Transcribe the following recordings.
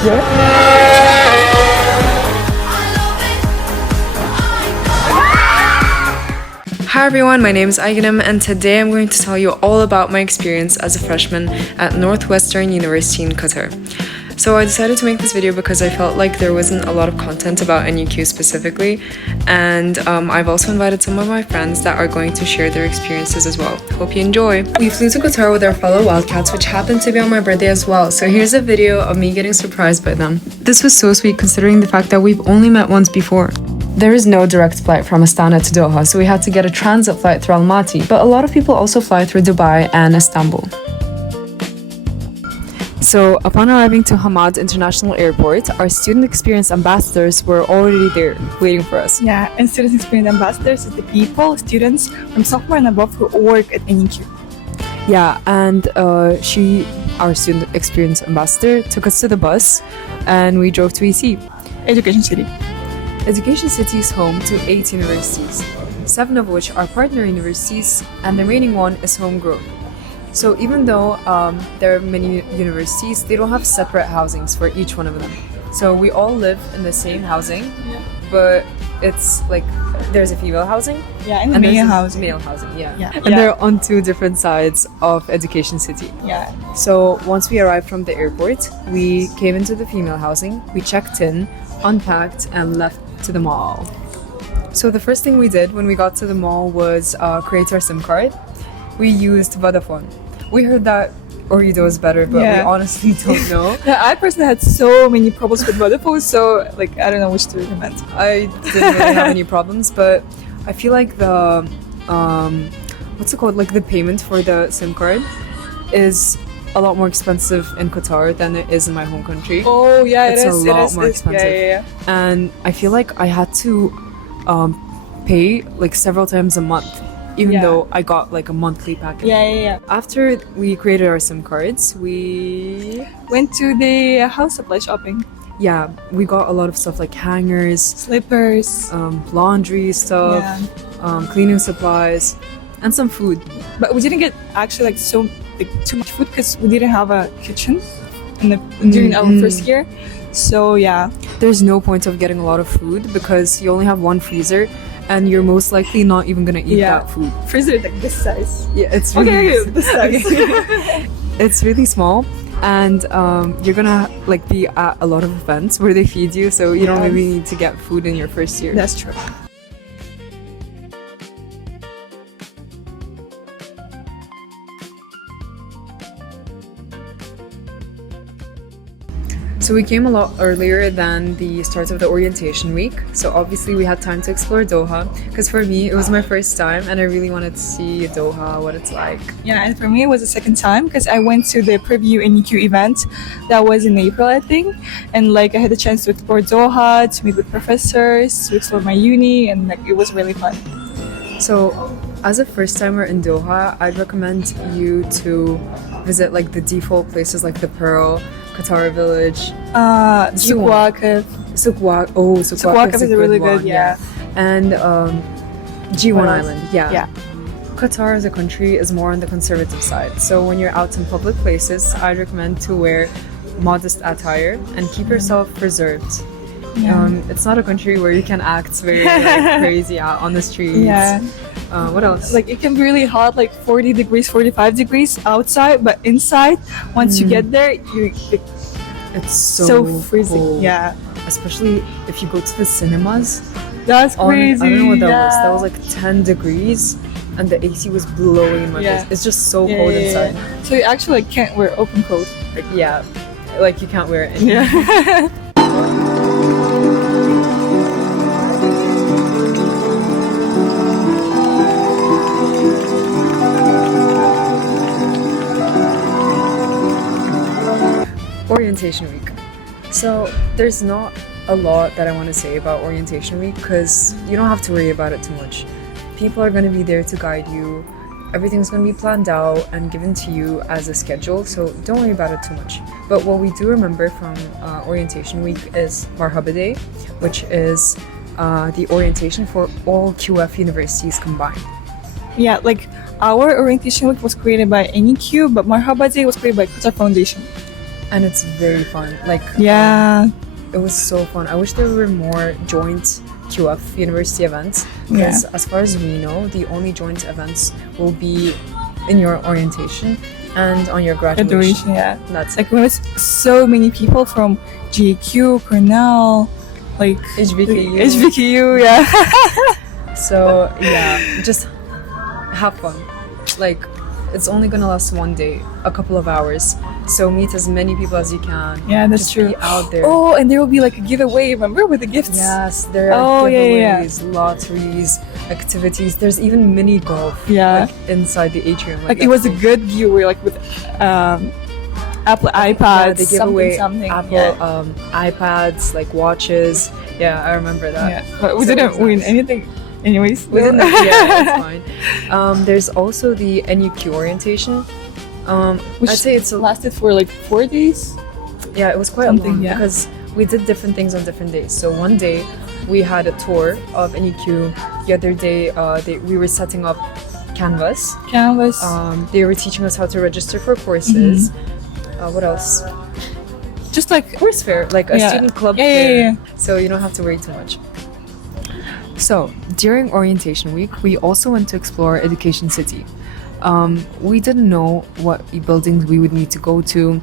Hi everyone, my name is Aigenim and today I'm going to tell you all about my experience as a freshman at Northwestern University in Qatar. So I decided to make this video because I felt like there wasn't a lot of content about NUQ specifically, and I've also invited some of my friends that are going to share their experiences as well. Hope you enjoy! We flew to Qatar with our fellow Wildcats, which happened to be on my birthday as well, so here's a video of me getting surprised by them. This was so sweet considering the fact that we've only met once before. There is no direct flight from Astana to Doha, so we had to get a transit flight through Almaty, but a lot of people also fly through Dubai and Istanbul. So, upon arriving to Hamad International Airport, our student experience ambassadors were already there, waiting for us. Yeah, and student experience ambassadors is the people, students from sophomore and above who work at NUQ. Yeah, and our student experience ambassador, took us to the bus, and we drove to EC. Education City. Education City is home to 8 universities, 7 of which are partner universities, and the remaining one is homegrown. So even though there are many universities, they don't have separate housings for each one of them. So we all live in the same housing, but it's like there's a female housing, and male housing. Male housing, and they're on 2 different sides of Education City. Yeah. So once we arrived from the airport, we came into the female housing, we checked in, unpacked, and left to the mall. So the first thing we did when we got to the mall was create our SIM card. We used Vodafone. We heard that Ooredoo is better, but we honestly don't know. Yeah, I personally had so many problems with Vodafone, so I don't know which to recommend. I didn't really have any problems, but I feel like the what's it called? Like the payment for the SIM card is a lot more expensive in Qatar than it is in my home country. Oh yeah, it's a lot more expensive. Yeah. And I feel like I had to pay like several times a month, even though I got like a monthly package. Yeah. After we created our SIM cards, we went to the house supply shopping. Yeah, we got a lot of stuff like hangers, slippers, laundry stuff, cleaning supplies, and some food. But we didn't get actually too much food because we didn't have a kitchen during our first year. So yeah, there's no point of getting a lot of food because you only have one freezer and you're most likely not even gonna eat that food. Freezer is like this size. Yeah, it's really this size. It's really small, and you're gonna be at a lot of events where they feed you, so you don't really need to get food in your first year. That's true. So we came a lot earlier than the start of the orientation week, so obviously we had time to explore Doha, because for me it was my first time and I really wanted to see Doha, what it's like. Yeah, and for me it was the second time because I went to the preview NUQ event that was in April, I think, and I had the chance to explore Doha, to meet with professors, to explore my uni, and it was really fun. So as a first timer in Doha, I'd recommend you to visit the default places like the Pearl, Qatar Village, Souq Waqif. Souq Waqif is really good, and G1 Island, Qatar as a country is more on the conservative side, so when you're out in public places, I'd recommend to wear modest attire and keep yourself reserved. It's not a country where you can act very crazy out on the streets. What else? It can be really hot, 40 degrees, 45 degrees outside, but inside, once you get there, it's so freezing. Cold. Yeah. Especially if you go to the cinemas. That's crazy. I don't know what that was. That was 10 degrees and the AC was blowing in my face. It's just so cold inside. So you actually can't wear open coat. You can't wear it. Yeah. Orientation week. So there's not a lot that I want to say about orientation week because you don't have to worry about it too much. People are going to be there to guide you. Everything's going to be planned out and given to you as a schedule, so don't worry about it too much. But what we do remember from orientation week is Marhaba Day, which is the orientation for all QF universities combined. Yeah, our orientation week was created by NEQ, but Marhaba Day was created by Qatar Foundation. and it's very fun. Like Yeah. it was so fun. I wish there were more joint QF university events Yeah. because as far as we know, the only joint events will be in your orientation and on your graduation. Graduation, yeah. That's Like we met so many people from GQ, Cornell, like HBKU. HBKU, yeah. So yeah, just have fun. Like it's only gonna last one day, a couple of hours. So meet as many people as you can. Yeah, that's Just true. Be out there. Oh, and there will be like a giveaway, remember, with the gifts? Yes, there Oh, are yeah, yeah, giveaways, lotteries, activities. There's even mini golf. Yeah. Like inside the atrium. Like it was a good giveaway, like with Apple iPads, Yeah, they give away something. Apple Yeah. iPads, like watches. Yeah, I remember that. Yeah, but we So it didn't was win nice. anything. Anyways, We didn't. Yeah, that's fine. There's also the NUQ orientation. Which I'd say it's a lasted for like 4 days. Yeah, it was quite Something, long yeah. because we did different things on different days. So one day we had a tour of NEQ. The other day we were setting up Canvas. Canvas. They were teaching us how to register for courses. What else? Just like Course fair, like a Yeah. student club Yeah, yeah, fair. yeah. So you don't have to worry too much. So during orientation week, we also went to explore Education City. We didn't know what buildings we would need to go to,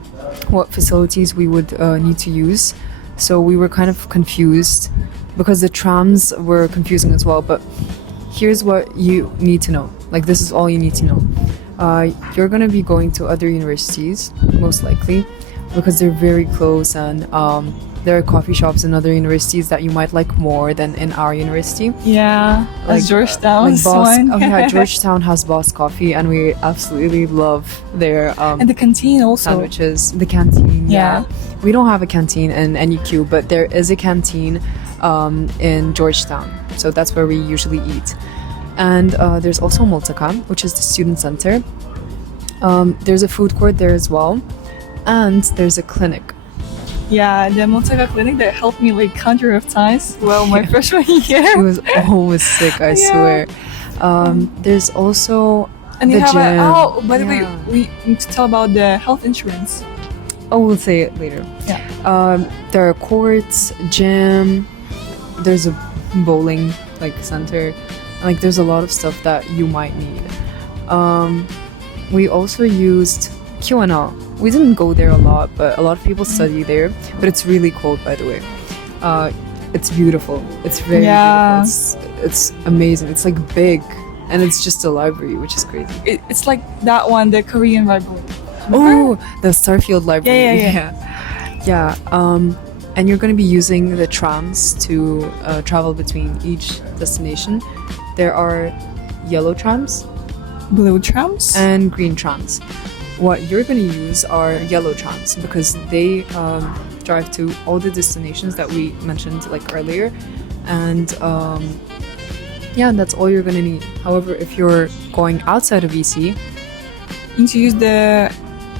what facilities we would need to use. So we were kind of confused because the trams were confusing as well. But here's what you need to know. Like this is all you need to know. You're gonna be going to other universities, most likely, because they're very close and there are coffee shops in other universities that you might like more than in our university. yeah, Like, as Georgetown's Boss, one. oh yeah, Georgetown has Boss Coffee, and we absolutely love their And the canteen also. sandwiches. The canteen, Yeah. we don't have a canteen in NEQ, but there is a canteen in Georgetown, so that's where we usually eat. And there's also Multicam, which is the student center. There's a food court there as well, and there's a clinic. Yeah, the Montega clinic that helped me like counter of times. Well, my Yeah. freshman It year. was always sick, I Yeah. swear. There's also And they the have gym. by the way, Yeah. we need to tell about the health insurance. Oh, we'll say it later. Yeah. There are courts, gym. There's a bowling center. Like there's a lot of stuff that you might need. We also used QNL. We didn't go there a lot, but a lot of people study there. But it's really cold, by the way. It's beautiful. It's very Yeah. beautiful. It's amazing. It's like big, and it's just a library, which is crazy. It's like that one, the Korean library. Oh, the Starfield Library. Yeah. Yeah. And you're going to be using the trams to travel between each destination. There are yellow trams Blue trams. and green trams. What you're going to use are yellow trams because they drive to all the destinations that we mentioned earlier. And yeah, that's all you're going to need. However, if you're going outside of EC, You need to use the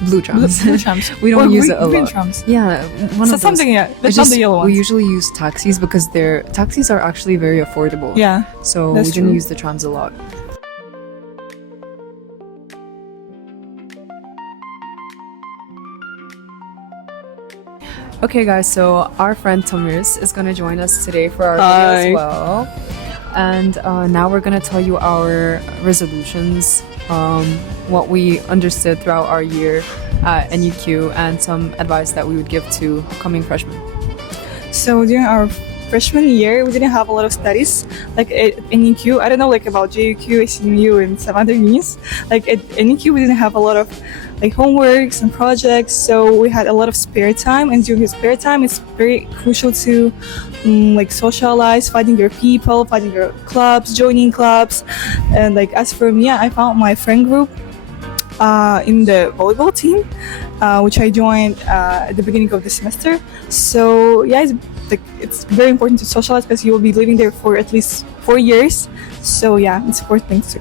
blue trams. blue trams. We don't Or use green, it a green lot. trams. Yeah, one So of those. something, yeah. I That's not just- the yellow We ones. usually use taxis because their taxis are actually very affordable. Yeah. So that's we didn't true. use the trams a lot. Okay guys, so our friend Tamirs is gonna join us today for our video Hi. as well. And now we're gonna tell you our resolutions, what we understood throughout our year at NUQ, and some advice that we would give to coming freshmen. So during our freshman year, we didn't have a lot of studies. Like at NEQ, I don't know about JUQ, SMU, and some other unis. Like at NEQ, we didn't have a lot of homeworks and projects. So we had a lot of spare time. And during the spare time, it's very crucial to socialize, finding your people, finding your clubs, joining clubs. And as for me, I found my friend group in the volleyball team, which I joined at the beginning of the semester. So yeah, it's very important to socialize because you will be living there for at least 4 years. So yeah, it's important thing too.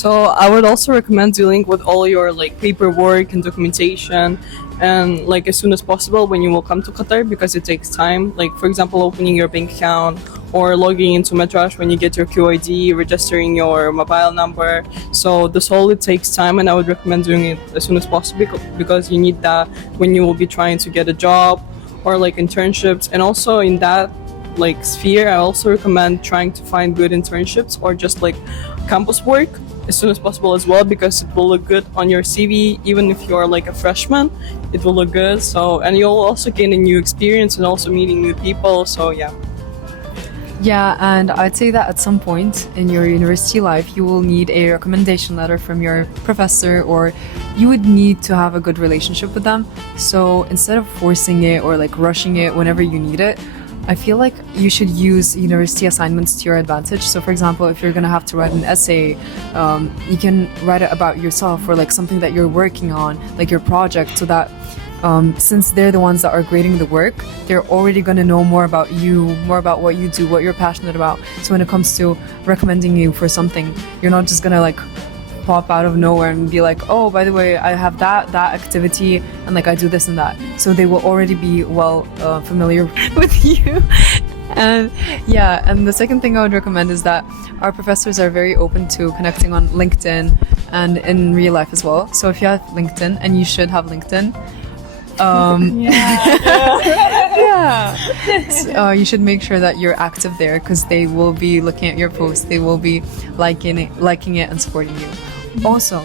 So I would also recommend dealing with all your like paperwork and documentation and like as soon as possible when you will come to Qatar because it takes time. Like for example, opening your bank account or logging into Medrash when you get your QID, registering your mobile number. So this all it takes time, and I would recommend doing it as soon as possible because you need that when you will be trying to get a job or like internships. And also in that like sphere, I also recommend trying to find good internships or just like campus work as soon as possible as well because it will look good on your CV. Even if you're like a freshman, it will look good. So and you'll also gain a new experience and also meeting new people. So yeah. Yeah, and I'd say that at some point in your university life, you will need a recommendation letter from your professor, or you would need to have a good relationship with them. So instead of forcing it or like rushing it whenever you need it, I feel like you should use university assignments to your advantage. So, for example, if you're gonna have to write an essay, you can write it about yourself or like something that you're working on, like your project, so that since they're the ones that are grading the work, they're already going to know more about you, more about what you do, what you're passionate about. So when it comes to recommending you for something, you're not just going to like pop out of nowhere and be like, oh, by the way, I have that activity and like I do this and that. So they will already be well familiar with you. And yeah, and the second thing I would recommend is that our professors are very open to connecting on LinkedIn and in real life as well. So if you have LinkedIn, and you should have LinkedIn, you should make sure that you're active there because they will be looking at your posts, they will be liking it and supporting you. Also,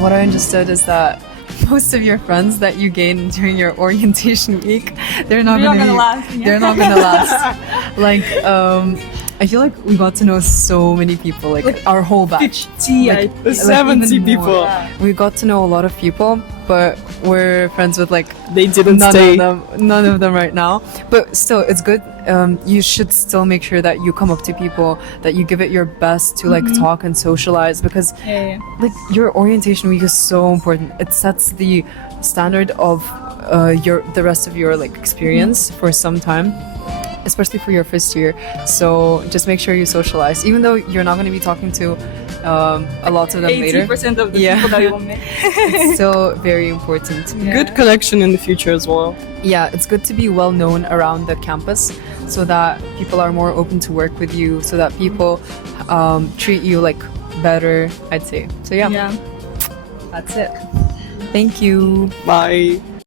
what I understood is that most of your friends that you gain during your orientation week, they're not gonna last. Yeah. They're not gonna last. Like, I feel like we got to know so many people, like our whole batch. 50, 70 people. Yeah. We got to know a lot of people, but we're friends with like they didn't none of them right now. But still, it's good. You should still make sure that you come up to people, that you give it your best to like talk and socialize, because like your orientation week is so important. It sets the standard of the rest of your like experience for some time, especially for your first year. So just make sure you socialize, even though you're not going to be talking to a lot of them 80% later. 80% of the people that you will meet. It's still very important. Yeah. Good connection in the future as well. Yeah, it's good to be well known around the campus so that people are more open to work with you, so that people treat you like better, I'd say. So yeah. That's it. Thank you. Bye.